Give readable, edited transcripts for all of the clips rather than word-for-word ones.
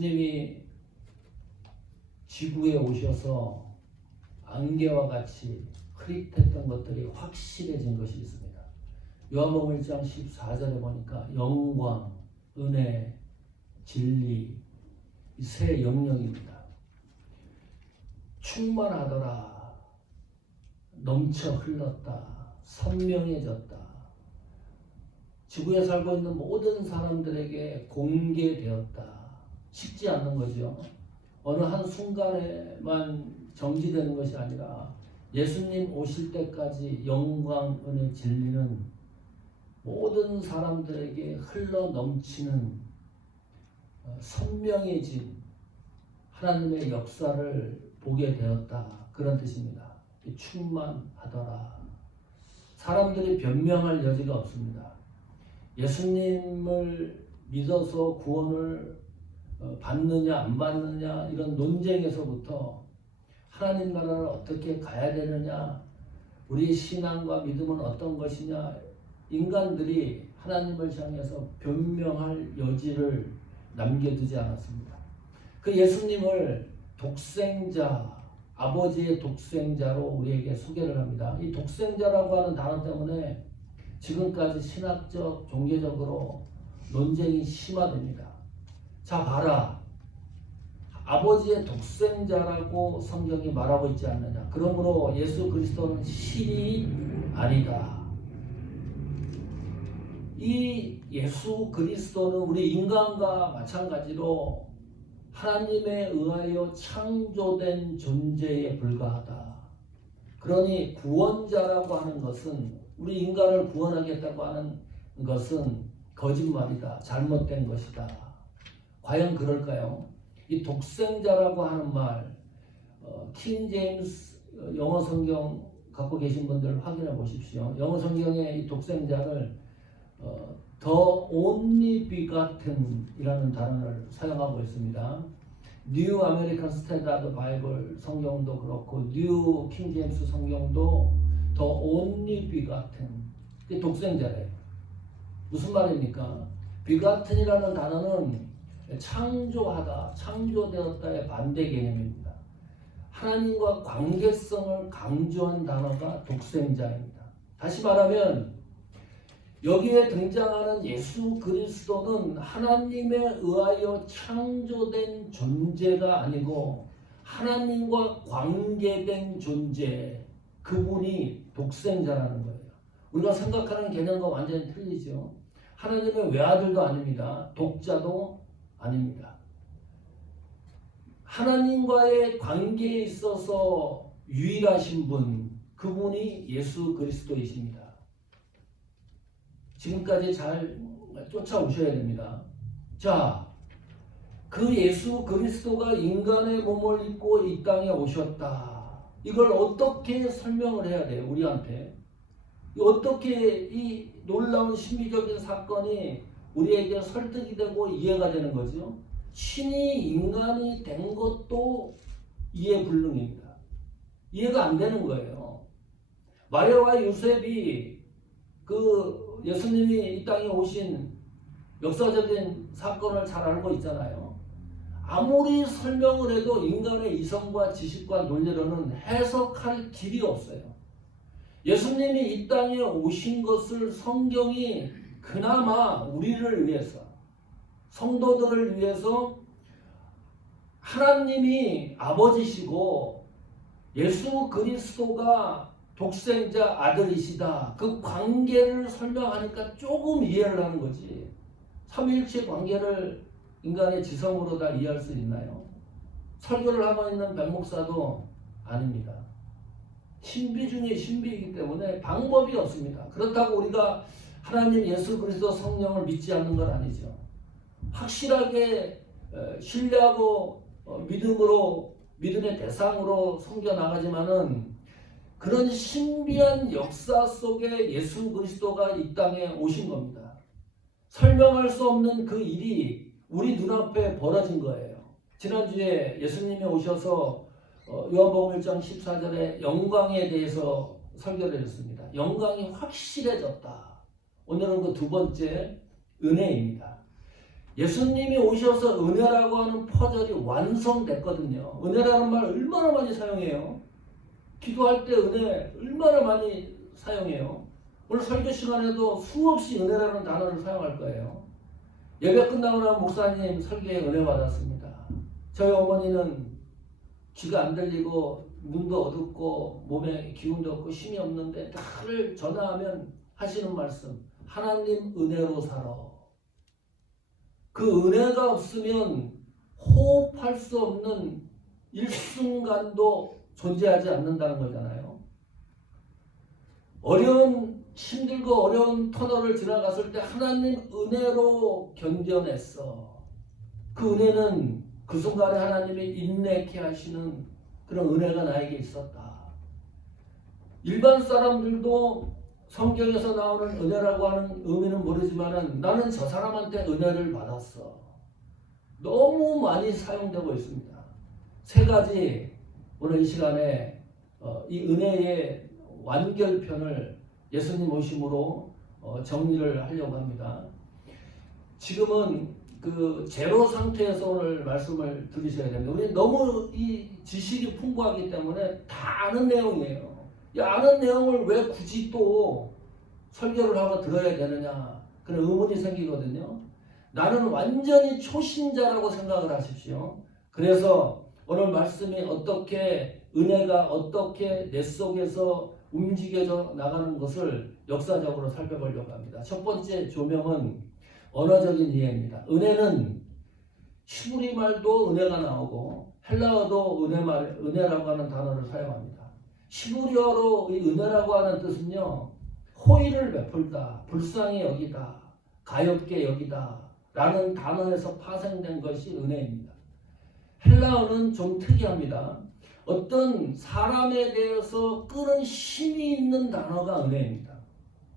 님이 지구에 오셔서 안개와 같이 흐릿했던 것들이 확실해진 것이 있습니다. 요한복음 1장 14절에 보니까 영광, 은혜, 진리 이 세 영역입니다. 충만하더라, 넘쳐 흘렀다, 선명해졌다. 지구에 살고 있는 모든 사람들에게 공개되었다. 쉽지 않는 거죠. 어느 한 순간에만 정지되는 것이 아니라 예수님 오실 때까지 영광, 은혜, 진리는 모든 사람들에게 흘러 넘치는 선명해진 하나님의 역사를 보게 되었다. 그런 뜻입니다. 충만하더라. 사람들이 변명할 여지가 없습니다. 예수님을 믿어서 구원을 받느냐 안 받느냐 이런 논쟁에서부터 하나님 나라를 어떻게 가야 되느냐, 우리의 신앙과 믿음은 어떤 것이냐, 인간들이 하나님을 향해서 변명할 여지를 남겨두지 않았습니다. 그 예수님을 독생자, 아버지의 독생자로 우리에게 소개를 합니다. 이 독생자라고 하는 단어 때문에 지금까지 신학적, 종교적으로 논쟁이 심화됩니다. 자, 봐라. 아버지의 독생자라고 성경이 말하고 있지 않느냐. 그러므로 예수 그리스도는 신이 아니다. 이 예수 그리스도는 우리 인간과 마찬가지로 하나님에 의하여 창조된 존재에 불과하다. 그러니 구원자라고 하는 것은, 우리 인간을 구원하겠다고 하는 것은 거짓말이다. 잘못된 것이다. 과연 그럴까요? 이 독생자라고 하는 말, 킹 제임스 영어 성경 갖고 계신 분들 확인해 보십시오. 영어 성경에 이 독생자를 The only begotten 이라는 단어를 사용하고 있습니다. New American Standard Bible 성경도 그렇고 New King James 성경도 The only begotten, 이게 독생자래요. 무슨 말입니까? begotten이라는 단어는 창조하다, 창조되었다의 반대 개념입니다. 하나님과 관계성을 강조한 단어가 독생자입니다. 다시 말하면 여기에 등장하는 예수 그리스도는 하나님에 의하여 창조된 존재가 아니고 하나님과 관계된 존재, 그분이 독생자라는 거예요. 우리가 생각하는 개념과 완전히 틀리죠. 하나님의 외아들도 아닙니다. 독자도 아닙니다. 하나님과의 관계에 있어서 유일하신 분, 그분이 예수 그리스도이십니다. 지금까지 잘 쫓아오셔야 됩니다. 자, 그 예수 그리스도가 인간의 몸을 입고 이 땅에 오셨다. 이걸 어떻게 설명을 해야 돼요, 우리한테? 어떻게 이 놀라운 신비적인 사건이 우리에게 설득이 되고 이해가 되는 거죠? 신이 인간이 된 것도 이해불능입니다. 이해가 안 되는 거예요. 마리아와 요셉이 그 예수님이 이 땅에 오신 역사적인 사건을 잘 알고 있잖아요. 아무리 설명을 해도 인간의 이성과 지식과 논리로는 해석할 길이 없어요. 예수님이 이 땅에 오신 것을 성경이 그나마 우리를 위해서, 성도들을 위해서 하나님이 아버지시고 예수 그리스도가 독생자 아들이시다. 그 관계를 설명하니까 조금 이해를 하는 거지. 삼위일체 관계를 인간의 지성으로 다 이해할 수 있나요? 설교를 하고 있는 백목사도 아닙니다. 신비 중에 신비이기 때문에 방법이 없습니다. 그렇다고 우리가 하나님 예수 그리스도 성령을 믿지 않는 건 아니죠. 확실하게 신뢰하고 믿음의 대상으로 섬겨 나가지만은 그런 신비한 역사 속에 예수 그리스도가 이 땅에 오신 겁니다. 설명할 수 없는 그 일이 우리 눈앞에 벌어진 거예요. 지난주에 예수님이 오셔서 요한복음 1장 14절에 영광에 대해서 설교를 했습니다. 영광이 확실해졌다. 오늘은 그 두 번째 은혜입니다. 예수님이 오셔서 은혜라고 하는 퍼즐이 완성됐거든요. 은혜라는 말 얼마나 많이 사용해요. 기도할 때 은혜 얼마나 많이 사용해요. 오늘 설교 시간에도 수없이 은혜라는 단어를 사용할 거예요. 예배 끝나고 나면 목사님 설교에 은혜 받았습니다. 저희 어머니는 귀가 안 들리고 눈도 어둡고 몸에 기운도 없고 힘이 없는데 나를 전화하면 하시는 말씀, 하나님 은혜로 살아. 그 은혜가 없으면 호흡할 수 없는 일순간도 존재하지 않는다는 거잖아요. 힘들고 어려운 터널을 지나갔을 때 하나님 은혜로 견뎌냈어. 그 은혜는 그 순간에 하나님이 인내케 하시는 그런 은혜가 나에게 있었다. 일반 사람들도 성경에서 나오는 은혜라고 하는 의미는 모르지만 나는 저 사람한테 은혜를 받았어. 너무 많이 사용되고 있습니다. 세 가지 오늘 이 시간에 이 은혜의 완결편을 예수님 오심으로 정리를 하려고 합니다. 지금은 그 제로 상태에서 오늘 말씀을 들으셔야 됩니다. 우리 너무 이 지식이 풍부하기 때문에 다 아는 내용이에요. 이 아는 내용을 왜 굳이 또 설교를 하고 들어야 되느냐 그런 의문이 생기거든요. 나는 완전히 초신자라고 생각을 하십시오. 그래서 오늘 말씀이 어떻게 은혜가 어떻게 내 속에서 움직여져 나가는 것을 역사적으로 살펴보려고 합니다. 첫 번째 조명은 언어적인 이해입니다. 은혜는 히브리 말도 은혜가 나오고 헬라어도 은혜라고 하는 단어를 사용합니다. 히브리어로 이 은혜라고 하는 뜻은요, 호의를 베풀다, 불쌍히 여기다, 가엾게 여기다 라는 단어에서 파생된 것이 은혜입니다. 헬라어는 좀 특이합니다. 어떤 사람에 대해서 끄는 힘이 있는 단어가 은혜입니다.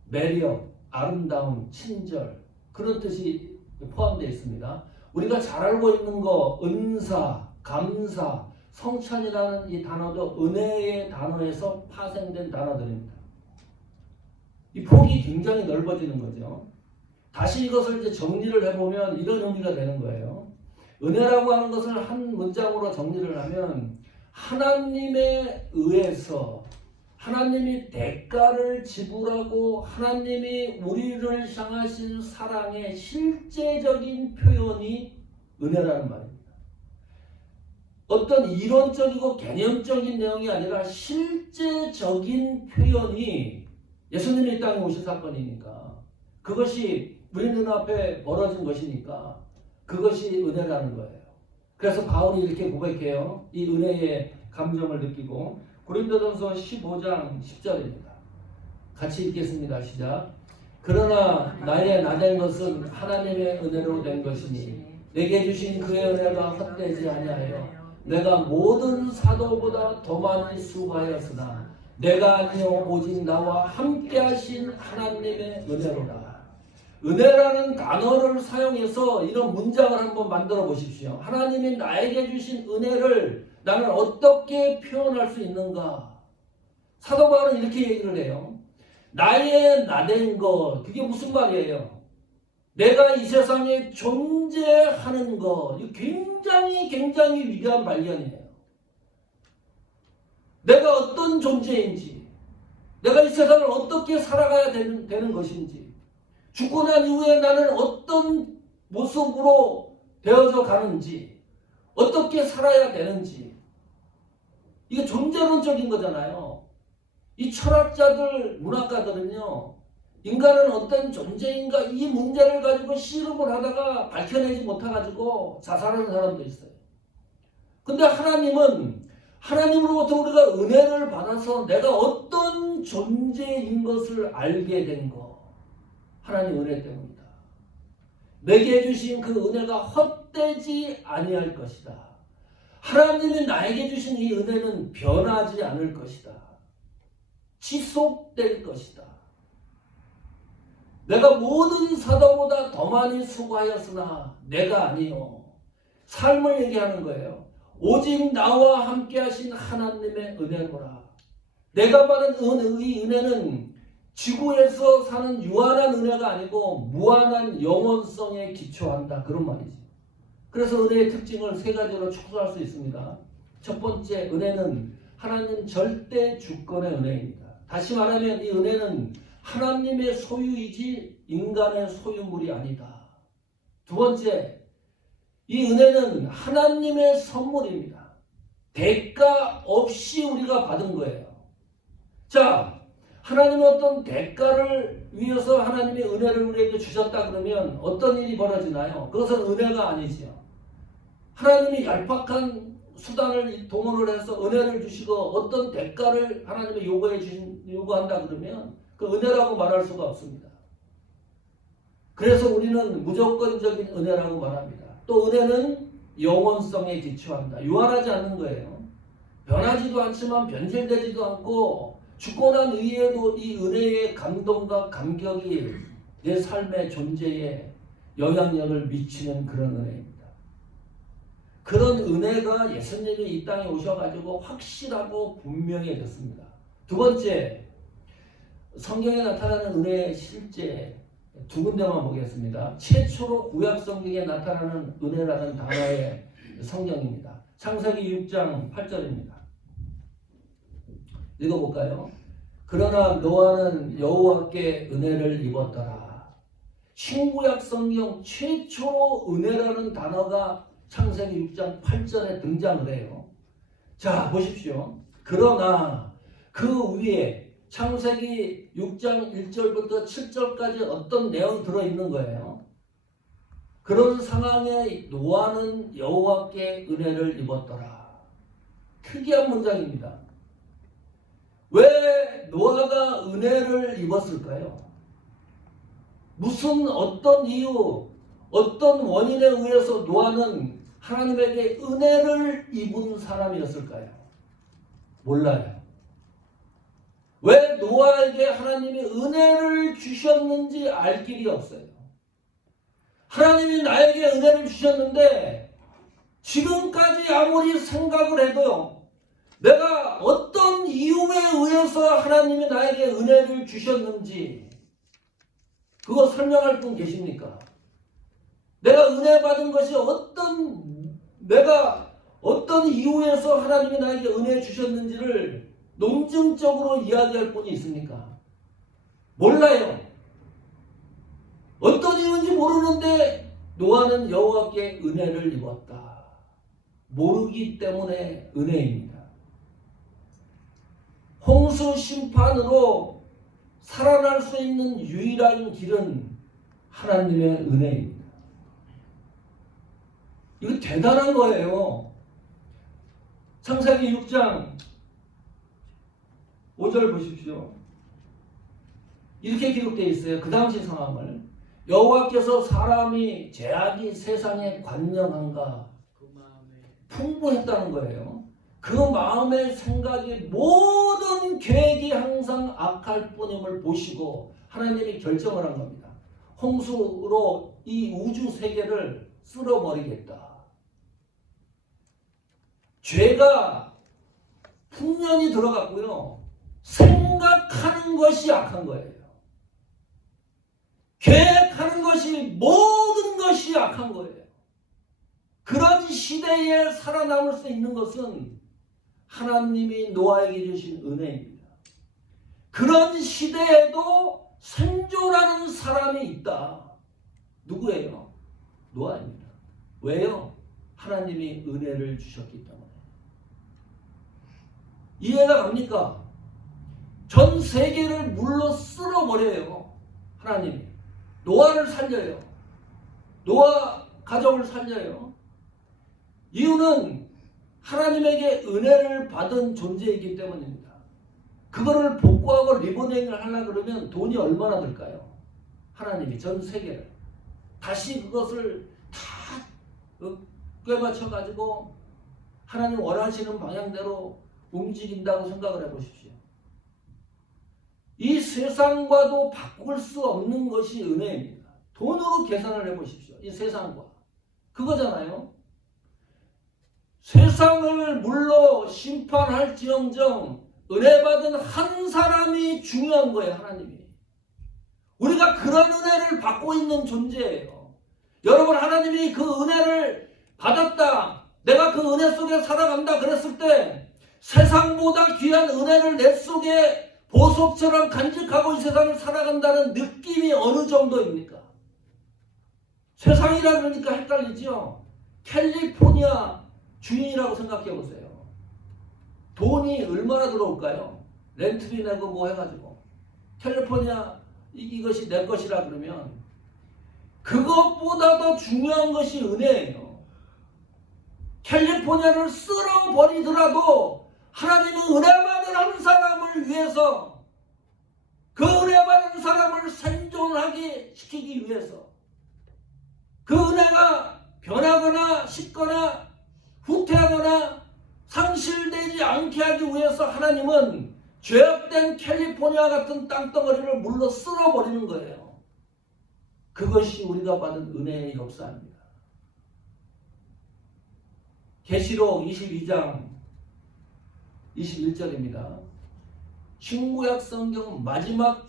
매력, 아름다움, 친절 그런 뜻이 포함되어 있습니다. 우리가 잘 알고 있는 거 은사, 감사, 성찬이라는 이 단어도 은혜의 단어에서 파생된 단어들입니다. 이 폭이 굉장히 넓어지는 거죠. 다시 이것을 이제 정리를 해보면 이런 의미가 되는 거예요. 은혜라고 하는 것을 한 문장으로 정리를 하면 하나님에 의해서 하나님이 대가를 지불하고 하나님이 우리를 향하신 사랑의 실제적인 표현이 은혜라는 말입니다. 어떤 이론적이고 개념적인 내용이 아니라 실제적인 표현이 예수님이 이 땅에 오신 사건이니까 그것이 우리 눈앞에 벌어진 것이니까 그것이 은혜라는 거예요. 그래서 바울이 이렇게 고백해요. 이 은혜의 감정을 느끼고 고린도전서 15장 10절입니다. 같이 읽겠습니다. 시작. 그러나 나의 나된 것은 하나님의 은혜로 된 것이니 내게 주신 그의 은혜가 헛되지 아니하여 내가 모든 사도보다 더 많이 수고하였으나 내가 아니요 오직 나와 함께 하신 하나님의 은혜로다. 은혜라는 단어를 사용해서 이런 문장을 한번 만들어 보십시오. 하나님이 나에게 주신 은혜를 나는 어떻게 표현할 수 있는가? 사도 바울은 이렇게 얘기를 해요. 나의 나된 것, 그게 무슨 말이에요? 내가 이 세상에 존재하는 것, 굉장히 위대한 발견이에요. 내가 어떤 존재인지, 내가 이 세상을 어떻게 살아가야 되는 것인지, 죽고 난 이후에 나는 어떤 모습으로 되어져 가는지, 어떻게 살아야 되는지, 이게 존재론적인 거잖아요. 이 철학자들, 문학가들은요, 인간은 어떤 존재인가 이 문제를 가지고 씨름을 하다가 밝혀내지 못해가지고 자살하는 사람도 있어요. 근데 하나님은 하나님으로부터 우리가 은혜를 받아서 내가 어떤 존재인 것을 알게 된 것, 하나님 은혜 때문이다. 내게 주신 그 은혜가 헛되지 아니할 것이다. 하나님이 나에게 주신 이 은혜는 변하지 않을 것이다. 지속될 것이다. 내가 모든 사도보다 더 많이 수고하였으나 내가 아니요. 삶을 얘기하는 거예요. 오직 나와 함께 하신 하나님의 은혜로라. 내가 받은 이 은혜는 지구에서 사는 유한한 은혜가 아니고 무한한 영원성에 기초한다. 그런 말이지. 그래서 은혜의 특징을 세 가지로 축소할 수 있습니다. 첫 번째, 은혜는 하나님 절대 주권의 은혜입니다. 다시 말하면 이 은혜는 하나님의 소유이지 인간의 소유물이 아니다. 두 번째, 이 은혜는 하나님의 선물입니다. 대가 없이 우리가 받은 거예요. 자, 하나님의 어떤 대가를 위해서 하나님의 은혜를 우리에게 주셨다 그러면 어떤 일이 벌어지나요? 그것은 은혜가 아니지요. 하나님이 얄팍한 수단을 동원을 해서 은혜를 주시고 어떤 대가를 하나님의 요구한다 그러면 그 은혜라고 말할 수가 없습니다. 그래서 우리는 무조건적인 은혜라고 말합니다. 또 은혜는 영원성에 기초한다. 유한하지 않는 거예요. 변하지도 않지만 변질되지도 않고 주권한 의에도 이 은혜의 감동과 감격이 내 삶의 존재에 영향력을 미치는 그런 은혜입니다. 그런 은혜가 예수님이 이 땅에 오셔가지고 확실하고 분명해졌습니다. 두 번째, 성경에 나타나는 은혜의 실제 두 군데만 보겠습니다. 최초로 구약 성경에 나타나는 은혜라는 단어의 성경입니다. 창세기 6장 8절입니다. 읽어볼까요? 그러나 노아는 여호와께 은혜를 입었더라. 신구약 성경 최초로 은혜라는 단어가 창세기 6장 8절에 등장을 해요. 자, 보십시오. 그러나 그 위에 창세기 6장 1절부터 7절까지 어떤 내용이 들어있는 거예요. 그런 상황에 노아는 여호와께 은혜를 입었더라. 특이한 문장입니다. 왜 노아가 은혜를 입었을까요? 무슨 어떤 이유, 어떤 원인에 의해서 노아는 하나님에게 은혜를 입은 사람이었을까요? 몰라요. 왜 노아에게 하나님이 은혜를 주셨는지 알 길이 없어요. 하나님이 나에게 은혜를 주셨는데 지금까지 아무리 생각을 해도요, 내가 어떤 이유에 의해서 하나님이 나에게 은혜를 주셨는지 그거 설명할 분 계십니까? 내가 은혜 받은 것이 내가 어떤 이유에서 하나님이 나에게 은혜 주셨는지를 논증적으로 이야기할 분이 있습니까? 몰라요. 어떤 이유인지 모르는데 노아는 여호와께 은혜를 입었다. 모르기 때문에 은혜입니다. 홍수 심판으로 살아날 수 있는 유일한 길은 하나님의 은혜입니다. 이거 대단한 거예요. 창세기 6장 5절 보십시오. 이렇게 기록되어 있어요. 그 당시 상황을. 여호와께서 사람이 죄악이 세상에 관영한가 풍부했다는 거예요. 그 마음의 생각이 모든 계획이 항상 악할 뿐임을 보시고 하나님이 결정을 한 겁니다. 홍수로 이 우주 세계를 쓸어버리겠다. 죄가 풍년이 들어갔고요. 생각하는 것이 악한 거예요. 계획하는 것이 모든 것이 악한 거예요. 그런 시대에 살아남을 수 있는 것은 하나님이 노아에게 주신 은혜입니다. 그런 시대에도 생존하는 사람이 있다. 누구예요? 노아입니다. 왜요? 하나님이 은혜를 주셨기 때문에. 이해가 갑니까? 전 세계를 물로 쓸어버려요. 하나님이. 노아를 살려요. 노아 가족을 살려요. 이유는 하나님에게 은혜를 받은 존재이기 때문입니다. 그거를 복구하고 리모델링을 하려고 그러면 돈이 얼마나 들까요? 하나님이 전 세계를. 다시 그것을 다 꿰맞춰가지고 하나님 원하시는 방향대로 움직인다고 생각을 해보십시오. 이 세상과도 바꿀 수 없는 것이 은혜입니다. 돈으로 계산을 해보십시오. 이 세상과. 그거잖아요. 세상을 물로 심판할지언정 은혜 받은 한 사람이 중요한 거예요. 하나님이. 우리가 그런 은혜를 받고 있는 존재예요. 여러분, 하나님이 그 은혜를 받았다, 내가 그 은혜 속에 살아간다 그랬을 때 세상보다 귀한 은혜를 내 속에 보석처럼 간직하고 이 세상을 살아간다는 느낌이 어느 정도입니까? 세상이라 그러니까 헷갈리죠. 캘리포니아 주인이라고 생각해 보세요. 돈이 얼마나 들어올까요? 렌트비 내고 뭐 해가지고 캘리포니아 이것이 내 것이라 그러면 그것보다 더 중요한 것이 은혜예요. 캘리포니아를 쓸어버리더라도 하나님은 은혜 받은 한 사람을 위해서, 그 은혜 받은 사람을 생존하게 시키기 위해서, 그 은혜가 변하거나 식거나 후퇴하거나 상실되지 않게 하기 위해서 하나님은 죄악된 캘리포니아 같은 땅덩어리를 물로 쓸어버리는 거예요. 그것이 우리가 받은 은혜의 역사입니다. 계시록 22장 21절입니다. 신구약 성경 마지막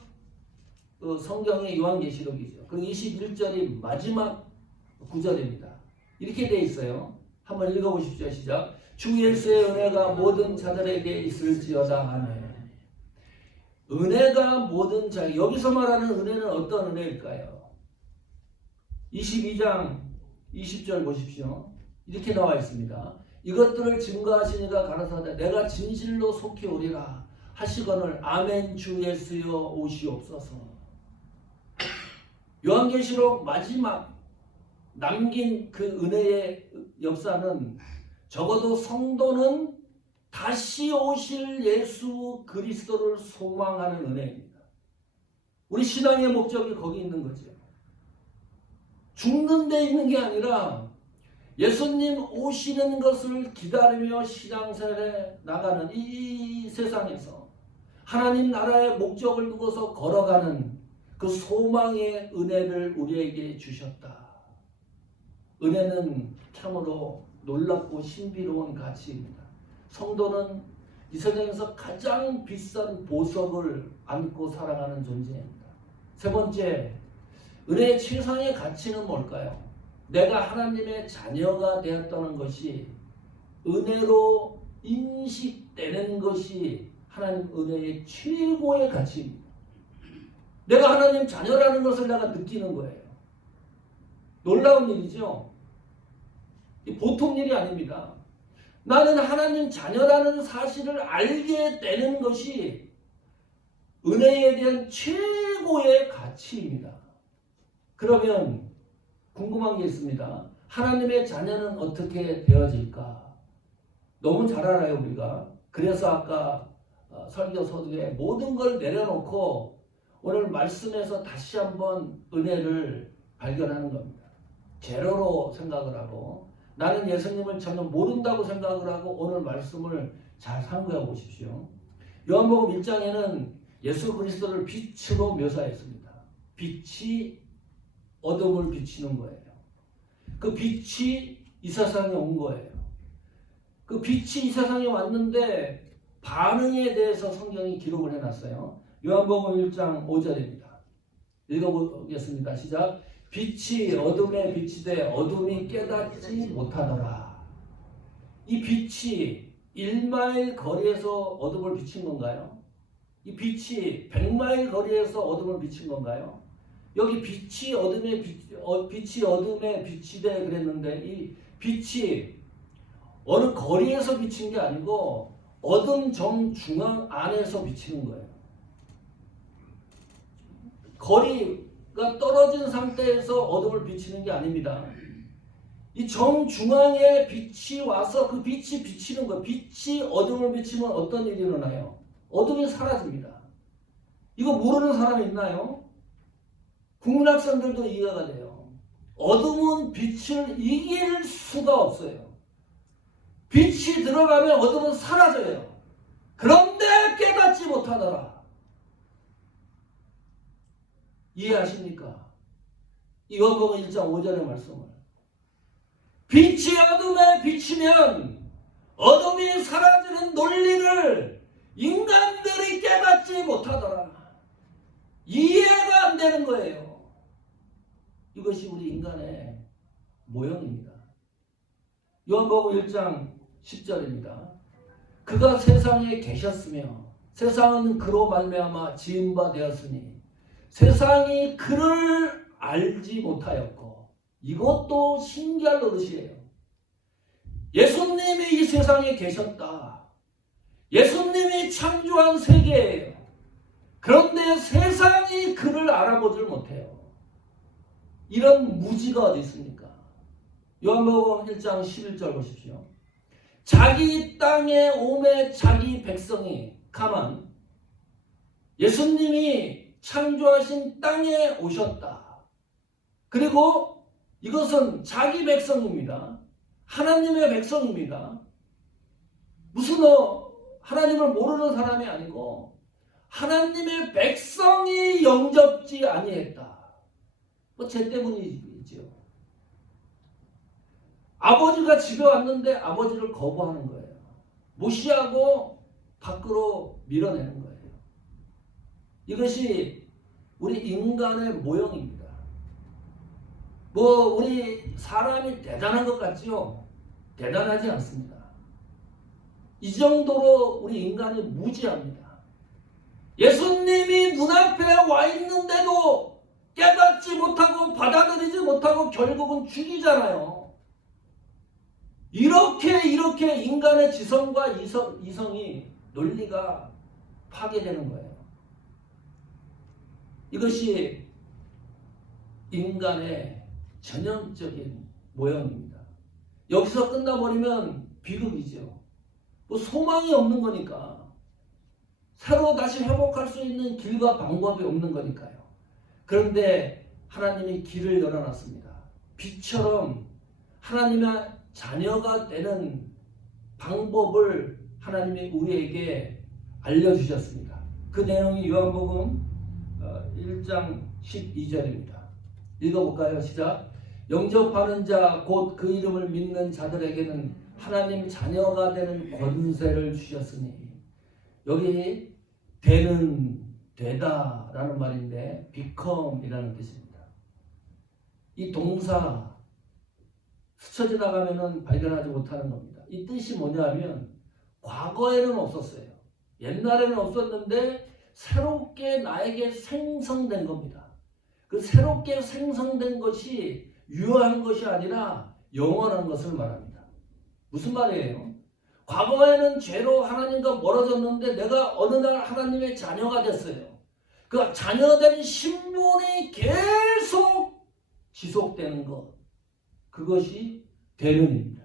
성경의 요한계시록이죠. 그 21절이 마지막 구절입니다. 이렇게 돼 있어요. 한번 읽어보십시오. 시작. 주 예수의 은혜가 모든 자들에게 있을지어다. 아멘. 은혜가 모든 자, 여기서 말하는 은혜는 어떤 은혜일까요? 22장 20절 보십시오. 이렇게 나와 있습니다. 이것들을 증거하시니가 가라사대 내가 진실로 속히 오리라 하시거늘 아멘. 주 예수여 오시옵소서. 요한계시록 마지막 남긴 그 은혜의 역사는 적어도 성도는 다시 오실 예수 그리스도를 소망하는 은혜입니다. 우리 신앙의 목적이 거기 있는 거죠. 죽는 데 있는 게 아니라 예수님 오시는 것을 기다리며 신앙생활에 나가는 이 세상에서 하나님 나라의 목적을 두고서 걸어가는 그 소망의 은혜를 우리에게 주셨다. 은혜는 참으로 놀랍고 신비로운 가치입니다. 성도는 이 세상에서 가장 비싼 보석을 안고 살아가는 존재입니다. 세 번째, 은혜의 최상의 가치는 뭘까요? 내가 하나님의 자녀가 되었다는 것이 은혜로 인식되는 것이 하나님 은혜의 최고의 가치입니다. 내가 하나님 자녀라는 것을 내가 느끼는 거예요. 놀라운 일이죠. 보통 일이 아닙니다. 나는 하나님 자녀라는 사실을 알게 되는 것이 은혜에 대한 최고의 가치입니다. 그러면 궁금한 게 있습니다. 하나님의 자녀는 어떻게 되어질까? 너무 잘 알아요, 우리가. 그래서 아까 설교 서두에 모든 걸 내려놓고 오늘 말씀에서 다시 한번 은혜를 발견하는 겁니다. 제로로 생각을 하고 나는 예수님을 전혀 모른다고 생각을 하고 오늘 말씀을 잘 상고해 보십시오. 요한복음 1장에는 예수 그리스도를 빛으로 묘사했습니다. 빛이 어둠을 비치는 거예요. 그 빛이 이 세상에 온 거예요. 그 빛이 이 세상에 왔는데 반응에 대해서 성경이 기록을 해놨어요. 요한복음 1장 5절입니다. 읽어보겠습니다. 시작. 빛이 어둠에 비치되 어둠이 깨닫지 못하더라. 이 빛이 1마일 거리에서 어둠을 비친 건가요? 이 빛이 100마일 거리에서 어둠을 비친 건가요? 여기 빛이 어둠에 비치되 그랬는데 이 빛이 어느 거리에서 비친 게 아니고 어둠 정중앙 안에서 비치는 거예요. 거리가 떨어진 상태에서 어둠을 비치는 게 아닙니다. 이 정중앙에 빛이 와서 그 빛이 비치는 거예요. 빛이 어둠을 비치면 어떤 일이 일어나요? 어둠이 사라집니다. 이거 모르는 사람이 있나요? 국문학생들도 이해가 돼요. 어둠은 빛을 이길 수가 없어요. 빛이 들어가면 어둠은 사라져요. 그런데 깨닫지 못하더라. 이해하십니까? 요한복음 1장 5절의 말씀을. 빛이 어둠에 비치면 어둠이 사라지는 논리를 인간들이 깨닫지 못하더라. 이해가 안 되는 거예요. 이것이 우리 인간의 모형입니다. 요한복음 1장 10절입니다. 그가 세상에 계셨으며 세상은 그로 말미암아 지은 바 되었으니 세상이 그를 알지 못하였고. 이것도 신기할 노릇이에요. 예수님이 이 세상에 계셨다. 예수님이 창조한 세계예요. 그런데 세상이 그를 알아보질 못해요. 이런 무지가 어디 있습니까? 요한복음 1장 11절 보십시오. 자기 땅에 오매 자기 백성이 가만. 예수님이 창조하신 땅에 오셨다. 그리고 이것은 자기 백성입니다. 하나님의 백성입니다. 무슨 하나님을 모르는 사람이 아니고 하나님의 백성이 영접지 아니했다. 쟤 때문이죠. 아버지가 집에 왔는데 아버지를 거부하는 거예요. 무시하고 밖으로 밀어내는 거예요. 이것이 우리 인간의 모형입니다. 우리 사람이 대단한 것 같지요? 대단하지 않습니다. 이 정도로 우리 인간이 무지합니다. 예수님이 눈앞에 와 있는데도 깨닫지 못하고 받아들이지 못하고 결국은 죽이잖아요. 이렇게 인간의 지성과 이성이 논리가 파괴되는 거예요. 이것이 인간의 전형적인 모형입니다. 여기서 끝나버리면 비극이죠. 소망이 없는 거니까. 새로 다시 회복할 수 있는 길과 방법이 없는 거니까요. 그런데 하나님이 길을 열어놨습니다. 빛처럼 하나님의 자녀가 되는 방법을 하나님이 우리에게 알려주셨습니다. 그 내용이 요한복음 1장 12절입니다. 읽어볼까요? 시작. 영접하는 자 곧 그 이름을 믿는 자들에게는 하나님 자녀가 되는 권세를 주셨으니. 여기 되다 라는 말인데 become이라는 뜻입니다. 이 동사 스쳐 지나가면 발견하지 못하는 겁니다. 이 뜻이 뭐냐면 과거에는 없었어요. 옛날에는 없었는데 새롭게 나에게 생성된 겁니다. 그 새롭게 생성된 것이 유효한 것이 아니라 영원한 것을 말합니다. 무슨 말이에요? 과거에는 죄로 하나님과 멀어졌는데 내가 어느 날 하나님의 자녀가 됐어요. 그 자녀된 신분이 계속 지속되는 것. 그것이 되는입니다.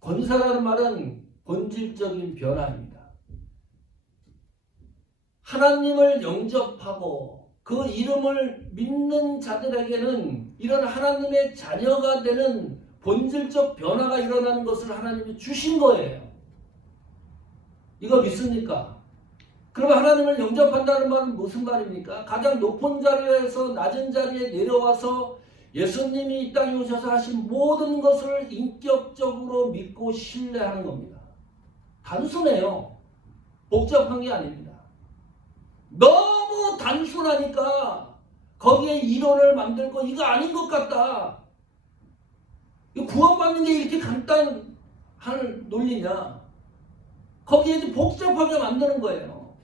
권세라는 말은 본질적인 변화입니다. 하나님을 영접하고 그 이름을 믿는 자들에게는 이런 하나님의 자녀가 되는 본질적 변화가 일어나는 것을 하나님이 주신 거예요. 이거 믿습니까? 그럼 하나님을 영접한다는 말은 무슨 말입니까? 가장 높은 자리에서 낮은 자리에 내려와서 예수님이 이 땅에 오셔서 하신 모든 것을 인격적으로 믿고 신뢰하는 겁니다. 단순해요. 복잡한 게 아닙니다. 너무 단순하니까 거기에 이론을 만들고 이거 아닌 것 같다. 구원받는 게 이렇게 간단한 논리냐? 거기에 이제 복잡하게 만드는 거예요.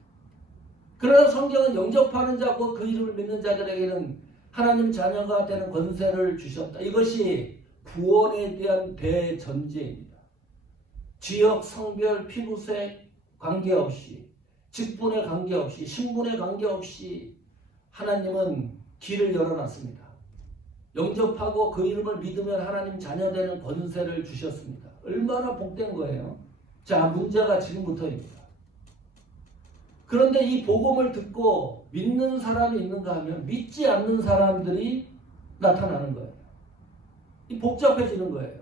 그러나 성경은 영접하는 자고 그 이름을 믿는 자들에게는 하나님 자녀가 되는 권세를 주셨다. 이것이 구원에 대한 대전제입니다. 지역, 성별, 피부색 관계없이, 직분에 관계없이, 신분에 관계없이 하나님은 길을 열어놨습니다. 영접하고 그 이름을 믿으면 하나님 자녀 되는 권세를 주셨습니다. 얼마나 복된 거예요. 자, 문제가 지금부터입니다. 그런데 이 복음을 듣고 믿는 사람이 있는가 하면 믿지 않는 사람들이 나타나는 거예요. 이 복잡해지는 거예요.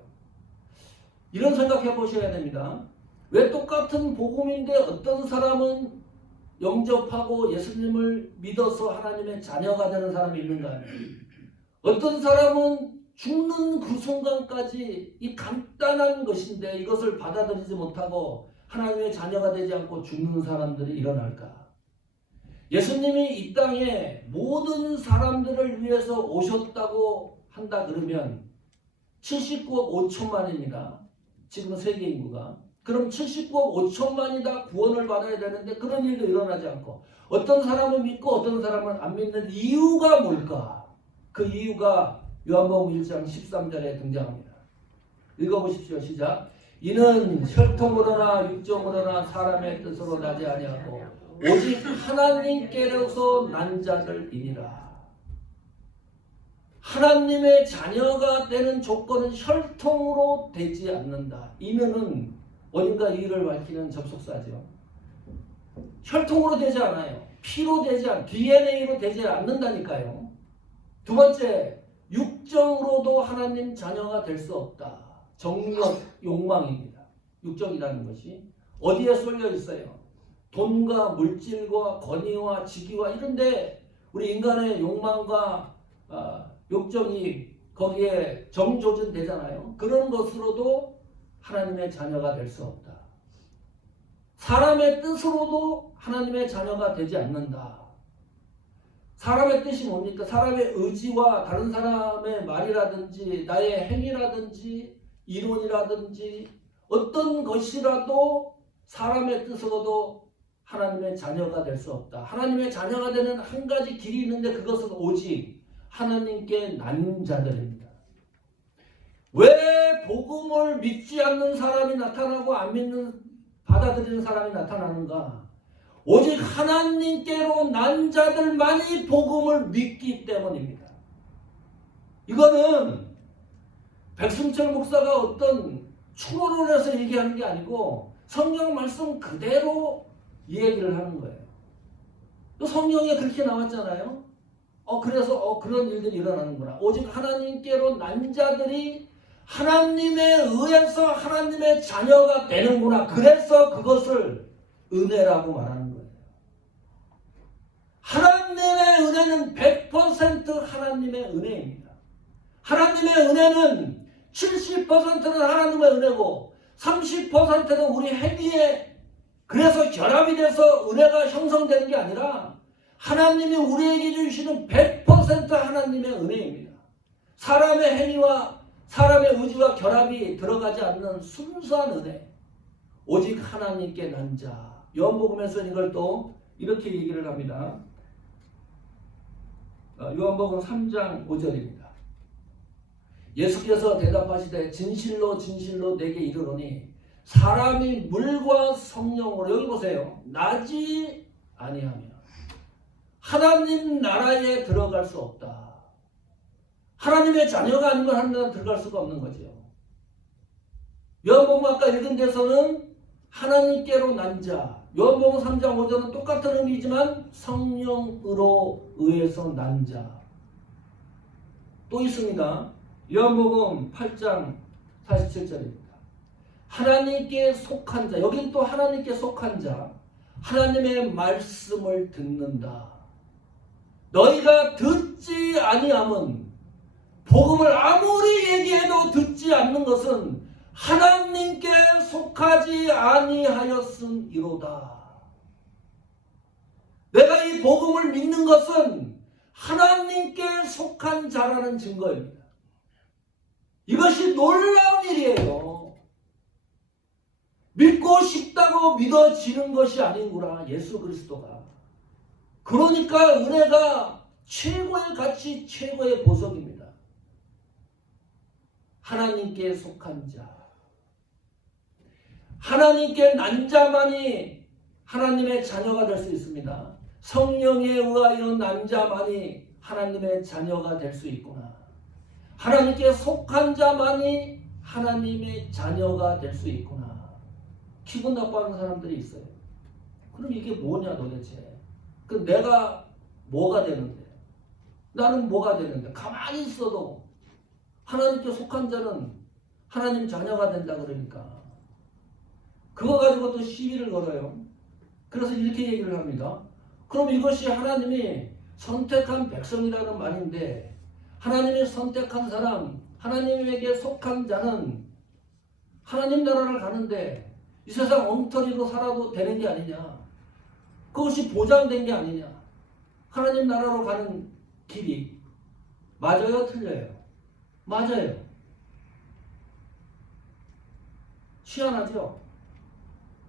이런 생각해 보셔야 됩니다. 왜 똑같은 복음인데 어떤 사람은 영접하고 예수님을 믿어서 하나님의 자녀가 되는 사람이 있는가 하면 어떤 사람은 죽는 그 순간까지 이 간단한 것인데 이것을 받아들이지 못하고 하나님의 자녀가 되지 않고 죽는 사람들이 일어날까? 예수님이 이 땅에 모든 사람들을 위해서 오셨다고 한다 그러면 79억 5천만입니다. 지금 세계 인구가. 그럼 79억 5천만이 다 구원을 받아야 되는데 그런 일도 일어나지 않고 어떤 사람은 믿고 어떤 사람은 안 믿는 이유가 뭘까? 그 이유가 요한복음 1장 13절에 등장합니다. 읽어보십시오. 시작. 이는 혈통으로나 육정으로나 사람의 뜻으로 나지 아니하고 오직 하나님께로서 난 자들이니라. 하나님의 자녀가 되는 조건은 혈통으로 되지 않는다. 이면은 어딘가 이유를 밝히는 접속사죠. 혈통으로 되지 않아요. 피로 되지 않, DNA로 되지 않는다니까요. 두 번째, 육정으로도 하나님 자녀가 될 수 없다. 정력, 욕망입니다. 육정이라는 것이 어디에 쏠려 있어요? 돈과 물질과 권위와 직위와 이런데 우리 인간의 욕망과 욕정이 거기에 정조준되잖아요. 그런 것으로도 하나님의 자녀가 될 수 없다. 사람의 뜻으로도 하나님의 자녀가 되지 않는다. 사람의 뜻이 뭡니까? 사람의 의지와 다른 사람의 말이라든지 나의 행위라든지 이론이라든지 어떤 것이라도 사람의 뜻으로도 하나님의 자녀가 될 수 없다. 하나님의 자녀가 되는 한 가지 길이 있는데 그것은 오직 하나님께 난 자들입니다. 왜 복음을 믿지 않는 사람이 나타나고 안 믿는 받아들이는 사람이 나타나는가? 오직 하나님께로 난 자들만이 복음을 믿기 때문입니다. 이거는 백승철 목사가 어떤 추론을 해서 얘기하는 게 아니고 성경 말씀 그대로 이 얘기를 하는 거예요. 또 성경에 그렇게 나왔잖아요. 그래서 그런 일들이 일어나는구나. 오직 하나님께로 난 자들이 하나님에 의해서 하나님의 자녀가 되는구나. 그래서 그것을 은혜라고 말하는 거예요. 하나님의 은혜는 100% 하나님의 은혜입니다. 하나님의 은혜는 70%는 하나님의 은혜고 30%는 우리 행위에 그래서 결합이 돼서 은혜가 형성되는 게 아니라 하나님이 우리에게 주시는 100% 하나님의 은혜입니다. 사람의 행위와 사람의 의지와 결합이 들어가지 않는 순수한 은혜. 오직 하나님께 난 자. 요한복음에서 이걸 또 이렇게 얘기를 합니다. 요한복음 3장 5절입니다. 예수께서 대답하시되 진실로 진실로 내게 이르노니 사람이 물과 성령으로 여기 보세요. 나지 아니하며 하나님 나라에 들어갈 수 없다. 하나님의 자녀가 아닌 건 하나님 나라에 들어갈 수가 없는 거죠. 요한복음 아까 읽은 데서는 하나님께로 난 자, 요한복음 3장 5절은 똑같은 의미지만 성령으로 의해서 난 자. 또 있습니다. 요한복음 8장 47절입니다. 하나님께 속한 자, 여긴 또 하나님께 속한 자, 하나님의 말씀을 듣는다. 너희가 듣지 아니함은 복음을 아무리 얘기해도 듣지 않는 것은 하나님께 속하지 아니하였음이로다. 내가 이 복음을 믿는 것은 하나님께 속한 자라는 증거입니다. 이것이 놀라운 일이에요. 믿고 싶다고 믿어지는 것이 아닌구나. 예수 그리스도가. 그러니까 은혜가 최고의 가치, 최고의 보석입니다. 하나님께 속한 자. 하나님께 난 자만이 하나님의 자녀가 될 수 있습니다. 성령에 의하여 난 자만이 하나님의 자녀가 될 수 있구나. 하나님께 속한 자만이 하나님의 자녀가 될 수 있구나. 기분 나빠하는 사람들이 있어요. 그럼 이게 뭐냐 도대체. 내가 뭐가 되는데? 나는 뭐가 되는데? 가만히 있어도 하나님께 속한 자는 하나님 자녀가 된다 그러니까. 그거 가지고 또 시비를 걸어요. 그래서 이렇게 얘기를 합니다. 그럼 이것이 하나님이 선택한 백성이라는 말인데 하나님이 선택한 사람, 하나님에게 속한 자는 하나님 나라를 가는데 이 세상 엉터리로 살아도 되는 게 아니냐. 그것이 보장된 게 아니냐. 하나님 나라로 가는 길이 맞아요? 틀려요? 맞아요. 희한하죠?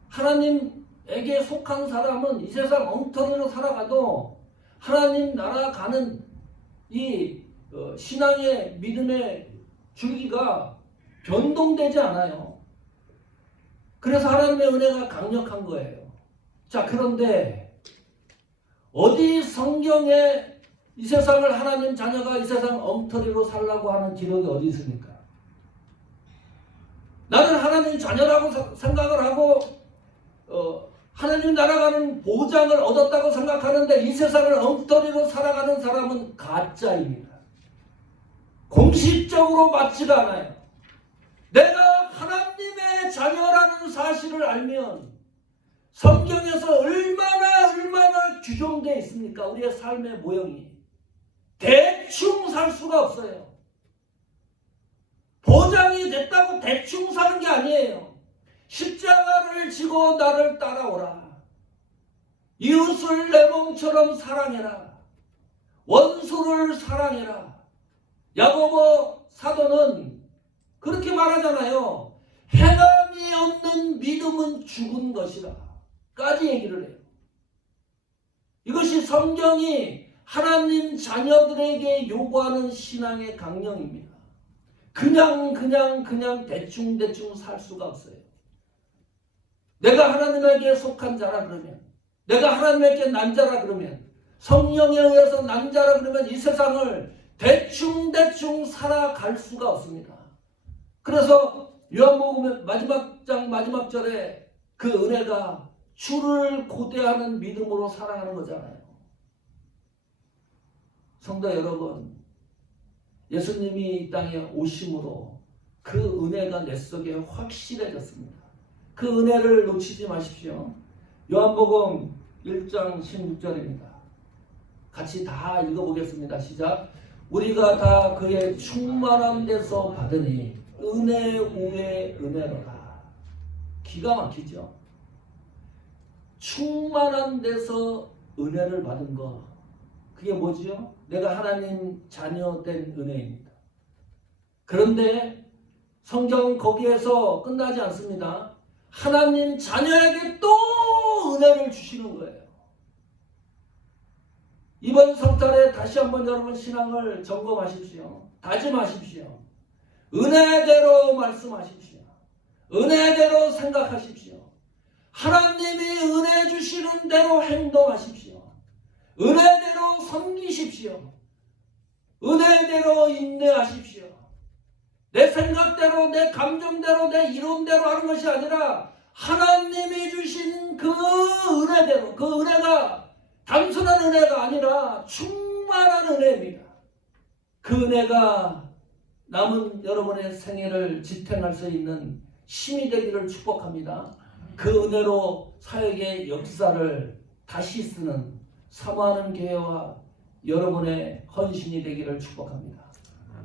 하나님에게 속한 사람은 이 세상 엉터리로 살아가도 하나님 나라 가는 이 신앙의 믿음의 줄기가 변동되지 않아요. 그래서 하나님의 은혜가 강력한 거예요. 자, 그런데 어디 성경에 이 세상을 하나님 자녀가 이 세상 엉터리로 살라고 하는 기록이 어디 있습니까? 나는 하나님 자녀라고 생각을 하고 하나님 나라가는 보장을 얻었다고 생각하는데 이 세상을 엉터리로 살아가는 사람은 가짜입니다. 공식적으로 맞지가 않아요. 내가 하나님의 자녀라는 사실을 알면 성경에서 얼마나 규정되어 있습니까? 우리의 삶의 모형이. 대충 살 수가 없어요. 보장이 됐다고 대충 사는 게 아니에요. 십자가를 지고 나를 따라오라. 이웃을 내 몸처럼 사랑해라. 원수를 사랑해라. 야고보 사도는 그렇게 말하잖아요. 행함이 없는 믿음은 죽은 것이라 까지 얘기를 해요. 이것이 성경이 하나님 자녀들에게 요구하는 신앙의 강령입니다. 그냥 대충 살 수가 없어요. 내가 하나님에게 속한 자라 그러면, 내가 하나님에게 난 자라 그러면, 성령에 의해서 난 자라 그러면 이 세상을 대충 살아갈 수가 없습니다. 그래서 요한복음 마지막 장 마지막 절에 그 은혜가 주를 고대하는 믿음으로 살아가는 거잖아요. 성도 여러분, 예수님이 이 땅에 오심으로 그 은혜가 내 속에 확실해졌습니다. 그 은혜를 놓치지 마십시오. 요한복음 1장 16절입니다. 같이 다 읽어보겠습니다. 시작. 우리가 다 그의 충만한 데서 받으니 은혜 위에 은혜로다. 기가 막히죠. 충만한 데서 은혜를 받은 거, 그게 뭐지요? 내가 하나님 자녀된 은혜입니다. 그런데 성경은 거기에서 끝나지 않습니다. 하나님 자녀에게 또 은혜를 주시는 거예요. 이번 성탄에 다시 한번 여러분 신앙을 점검하십시오. 다짐하십시오. 은혜대로 말씀하십시오. 은혜대로 생각하십시오. 하나님이 은혜 주시는 대로 행동하십시오. 은혜대로 섬기십시오. 은혜대로 인내하십시오. 내 생각대로, 내 감정대로, 내 이론대로 하는 것이 아니라 하나님이 주신 그 은혜대로, 그 은혜가 단순한 은혜가 아니라 충만한 은혜입니다. 그 은혜가 남은 여러분의 생애를 지탱할 수 있는 힘이 되기를 축복합니다. 그 은혜로 사역의 역사를 다시 쓰는 사모하는 교회와 여러분의 헌신이 되기를 축복합니다.